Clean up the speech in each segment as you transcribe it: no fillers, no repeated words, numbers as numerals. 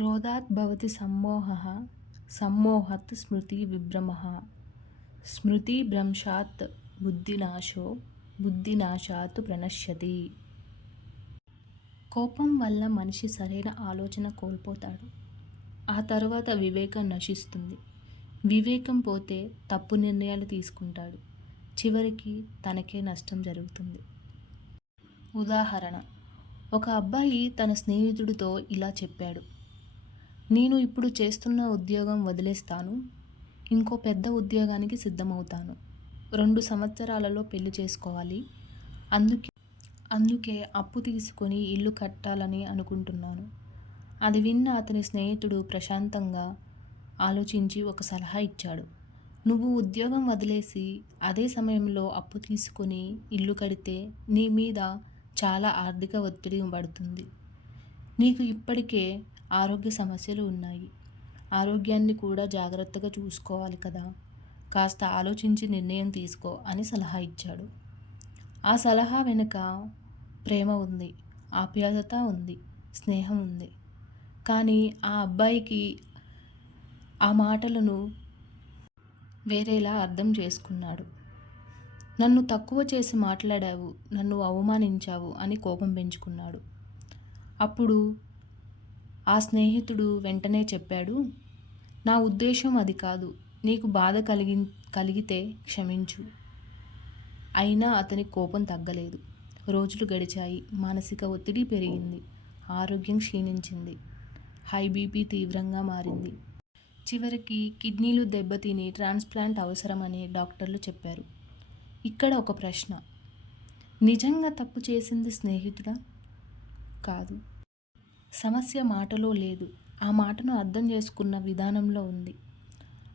క్రోధాత్ భవతి సమ్మోహః సమ్మోహాత్ స్మృతివిభ్రమः స్మృతిభ్రంశాత్ బుద్ధినాశో బుద్ధినాశాత్ ప్రణశ్యతి. కోపం వల్ల మనిషి సరైన ఆలోచన కోల్పోతాడు. ఆ తర్వాత వివేకం నశిస్తుంది. వివేకం పోతే తప్పు నిర్ణయాలు తీసుకుంటాడు. చివరికి తనకే నష్టం జరుగుతుంది. ఉదాహరణ: ఒక అబ్బాయి తన స్నేహితుడితో ఇలా చెప్పాడు: నేను ఇప్పుడు చేస్తున్న ఉద్యోగం వదిలేస్తాను, ఇంకో పెద్ద ఉద్యోగానికి సిద్ధమవుతాను. 2 సంవత్సరాలలో పెళ్లి చేసుకోవాలి. అందుకే అప్పు తీసుకొని ఇల్లు కట్టాలని అనుకుంటున్నాను. అది విన్న అతని స్నేహితుడు ప్రశాంతంగా ఆలోచించి ఒక సలహా ఇచ్చాడు. నువ్వు ఉద్యోగం వదిలేసి అదే సమయంలో అప్పు తీసుకొని ఇల్లు కడితే నీ మీద చాలా ఆర్థిక ఒత్తిడి పడుతుంది. నీకు ఇప్పటికే ఆరోగ్య సమస్యలు ఉన్నాయి. ఆరోగ్యాన్ని కూడా జాగ్రత్తగా చూసుకోవాలి కదా. కాస్త ఆలోచించి నిర్ణయం తీసుకో అని సలహా ఇచ్చాడు. ఆ సలహా వెనుక ప్రేమ ఉంది, ఆప్యాయత ఉంది, స్నేహం ఉంది. కానీ ఆ అబ్బాయికి ఆ మాటలను వేరేలా అర్థం చేసుకున్నాడు. నన్ను తక్కువ చేసి మాట్లాడావు, నన్ను అవమానించావు అని కోపం పెంచుకున్నాడు. అప్పుడు ఆ స్నేహితుడు వెంటనే చెప్పాడు: నా ఉద్దేశం అది కాదు, నీకు బాధ కలిగితే క్షమించు. అయినా అతని కోపం తగ్గలేదు. రోజులు గడిచాయి. మానసిక ఒత్తిడి పెరిగింది. ఆరోగ్యం క్షీణించింది. హై బీపీ తీవ్రంగా మారింది. చివరికి కిడ్నీలు దెబ్బతిని ట్రాన్స్ప్లాంట్ అవసరమని డాక్టర్లు చెప్పారు. ఇక్కడ ఒక ప్రశ్న: నిజంగా తప్పు చేసింది స్నేహితుడా? కాదు. సమస్య మాటలో లేదు, ఆ మాటను అర్థం చేసుకున్న విధానంలో ఉంది.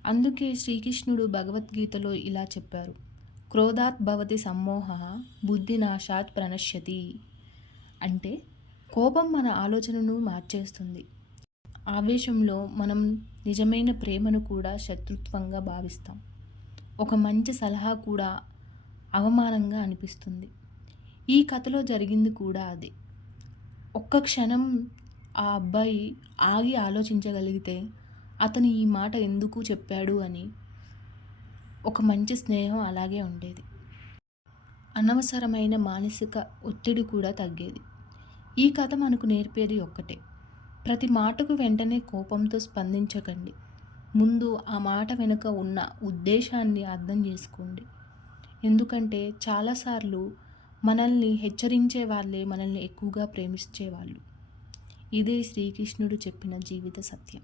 అందుకే శ్రీకృష్ణుడు భగవద్గీతలో ఇలా చెప్పారు: క్రోధాత్ భవతి సమ్మోహః బుద్ధినాశాత్ ప్రణశ్యతి. అంటే కోపం మన ఆలోచనను మార్చేస్తుంది. ఆవేశంలో మనం నిజమైన ప్రేమను కూడా శత్రుత్వంగా భావిస్తాం. ఒక మంచి సలహా కూడా అవమానంగా అనిపిస్తుంది. ఈ కథలో జరిగింది కూడా అదే. ఒక్క క్షణం ఆ అబ్బాయి ఆగి ఆలోచించగలిగితే అతను ఈ మాట ఎందుకు చెప్పాడు అని ఒక మంచి స్నేహం అలాగే ఉండేది. అనవసరమైన మానసిక ఒత్తిడి కూడా తగ్గేది. ఈ కథ మనకు నేర్పేది ఒక్కటే: ప్రతి మాటకు వెంటనే కోపంతో స్పందించకండి. ముందు ఆ మాట వెనుక ఉన్న ఉద్దేశాన్ని అర్థం చేసుకోండి. ఎందుకంటే చాలాసార్లు మనల్ని హెచ్చరించే వాళ్ళే మనల్ని ఎక్కువగా ప్రేమించేవాళ్ళు. ఇదే శ్రీకృష్ణుడు చెప్పిన జీవిత సత్యం.